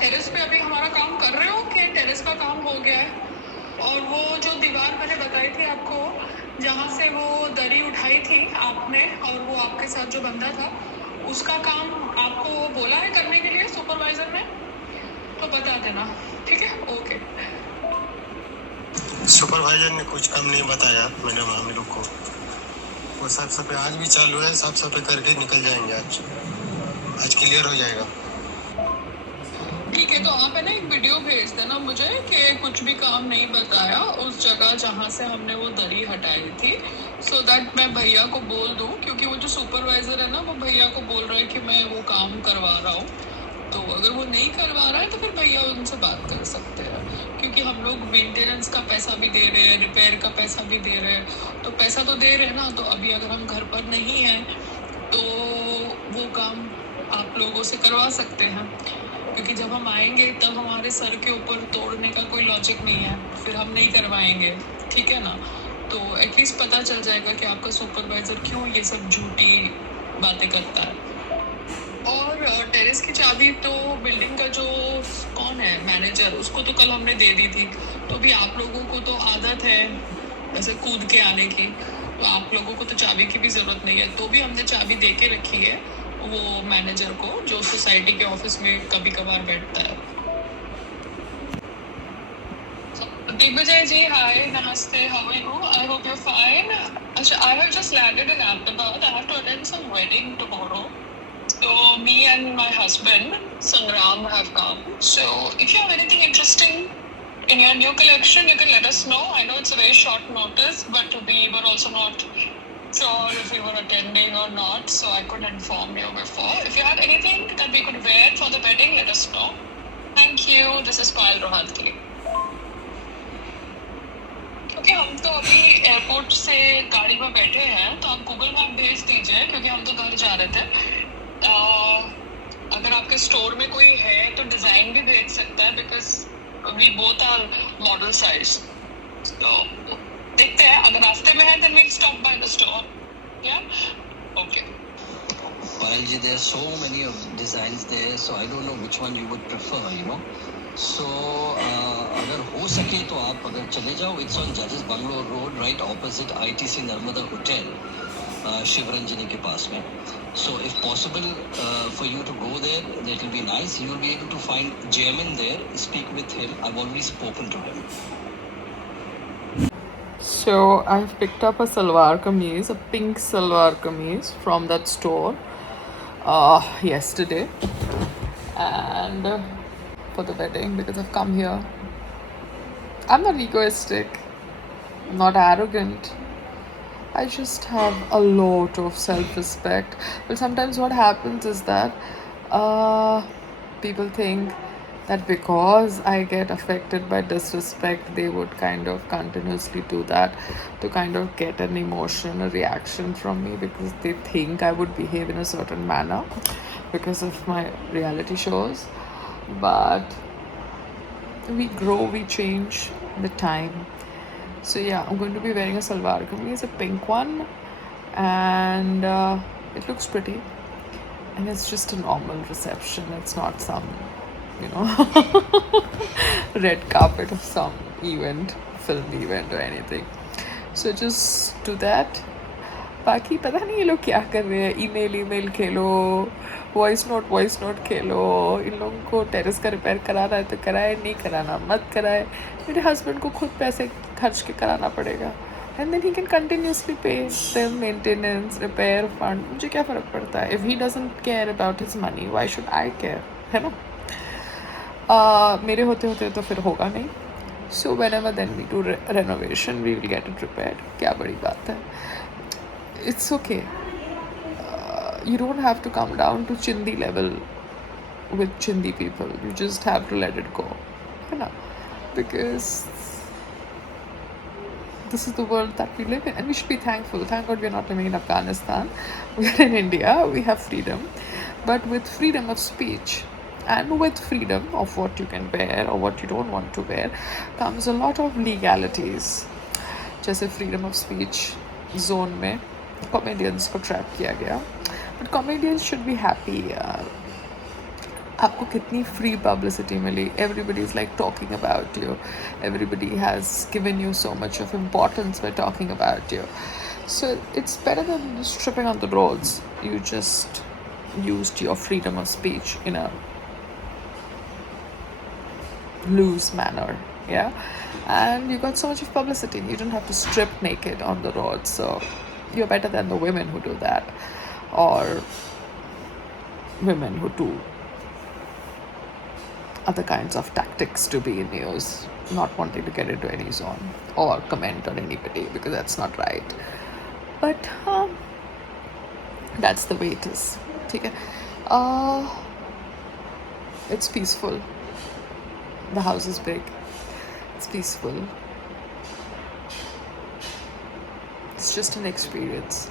Terrace पे अभी हमारा काम कर रहे हो कि टेरेस का काम हो गया है? और वो जो दीवार मैंने बताई थी आपको, जहाँ से वो दरी उठाई थी आपने और वो आपके साथ जो बंदा था, उसका काम आपको बोला है करने के लिए सुपरवाइजर ने? तो बता देना, ठीक है? ओके। सुपरवाइजर ने कुछ काम नहीं बताया मैंने हम लोग को। वो साफ सफाई आज भी चालू है, साफ सफाई करके निकल जाएंगे। आज क्लियर हो जाएगा। ठीक है, तो आप है ना एक वीडियो भेज देना मुझे कि कुछ भी काम नहीं बताया उस जगह जहाँ से हमने वो दरी हटाई थी, सो दैट मैं भैया को बोल दूँ, क्योंकि वो जो सुपरवाइजर है ना वो भैया को बोल रहा है कि मैं वो काम करवा रहा हूँ। तो अगर वो नहीं करवा रहा है तो फिर भैया उनसे बात कर सकते हैं, क्योंकि हम लोग मेंटेनेंस का पैसा भी दे रहे हैं, रिपेयर का पैसा भी दे रहे हैं, तो पैसा तो दे रहे हैं ना। तो अभी अगर हम घर पर नहीं हैं तो वो काम आप लोगों से करवा सकते हैं, क्योंकि जब हम आएंगे तब हमारे सर के ऊपर तोड़ने का कोई लॉजिक नहीं है, फिर हम नहीं करवाएंगे, ठीक है ना? तो एटलीस्ट पता चल जाएगा कि आपका सुपरवाइजर क्यों ये सब झूठी बातें करता है। और टेरेस की चाबी तो बिल्डिंग का जो कौन है मैनेजर, उसको तो कल हमने दे दी थी। तो अभी आप लोगों को तो आदत है ऐसे कूद के आने की, तो आप लोगों को तो चाबी की भी जरूरत नहीं है, तो भी हमने चाबी दे के रखी है वो मैनेजर को, जो सोसाइटी के ऑफिस में कभी कभार बैठता है। Digvijay ji, hi, namaste, how are you? I hope you fine. अच्छा, I have just landed in Ahmedabad. I have to attend some wedding tomorrow. So me and my husband Sangram have come. So if you have anything interesting in your new collection, you can let us know. I know it's a very short notice, but we were also not sure if we were attending or not, so I couldn't inform you before. If you have anything that we could wear for the wedding, let us know. Thank you. This is Payal Rohalki. क्योंकि हम तो अभी airport से गाड़ी में बैठे हैं, तो आप गूगल मैप भेज दीजिए, क्योंकि हम तो घर जा रहे थे। अगर आपके स्टोर में कोई है तो डिजाइन भी भेज सकता है, because we both are model size. तो देखते हैं, अगर रास्ते में है then we'll stop by the store. या okay. Payal ji, there are so many of designs there, so I don't know which one you would prefer, you know. So अगर हो सके तो आप अगर चले जाओ, it's on Judges Bungalow Road, right opposite ITC Narmada Hotel, Shivaranjani के पास में. So if possible for you to go there, that will be nice. You will be able to find Jaimin there. Speak with him. I've already spoken to him. So I've picked up a salwar kameez, a pink salwar kameez from that store yesterday, and for the wedding, because I've come here. I'm not egoistic, I'm not arrogant. I just have a lot of self-respect. But sometimes what happens is that people think that because I get affected by disrespect, they would kind of continuously do that to kind of get an emotion, a reaction from me, because they think I would behave in a certain manner because of my reality shows. But we grow, we change with time. So yeah, I'm going to be wearing a salwar kameez, a pink one, and it looks pretty, and it's just a normal reception. It's not some, you know, red carpet of some event, film event or anything. So just do that. बाकी पता नहीं ये लोग क्या कर रहे हैं, email खेलो, voice note खेलो। इन लोगों को टेरेस का रिपेयर कराना है तो कराए, नहीं कराना मत कराए। मेरे हस्बैंड को खुद पैसे खर्च के कराना पड़ेगा, and then he can continuously pay them maintenance, repair fund. मुझे क्या फ़र्क पड़ता है? If he doesn't care about his money, why should I care, है ना? मेरे होते होते तो फिर होगा नहीं। So whenever then we do renovation, we will get it repaired. क्या बड़ी बात है? It's okay. You don't have to come down to chindi level with chindi people. You just have to let it go, you know, because this is the world that we live in, and we should be thankful. Thank God we're not living in Afghanistan. We're in India. We have freedom, but with freedom of speech and with freedom of what you can wear or what you don't want to wear comes a lot of legalities. जैसे freedom of speech zone में comedians को trap किया गया, but comedians should be happy. आपको कितनी free publicity मिली, everybody is like talking about you, everybody has given you so much of importance by talking about you. So it's better than just tripping on the roads. You just used your freedom of speech in a loose manner, yeah, and you got so much of publicity. You didn't have to strip naked on the road, so you're better than the women who do that, or women who do other kinds of tactics to be in news, not wanting to get into any zone or comment on anybody because that's not right. But that's the way it is. Okay. It's peaceful. The house is big. It's peaceful. It's just an experience.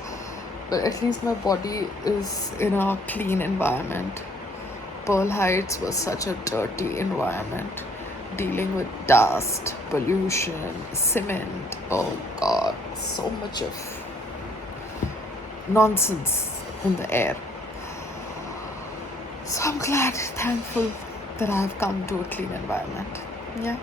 But at least my body is in a clean environment. Pearl Heights was such a dirty environment, dealing with dust, pollution, cement. Oh God, so much of nonsense in the air. So I'm glad, thankful that I have come to a clean environment. Yeah.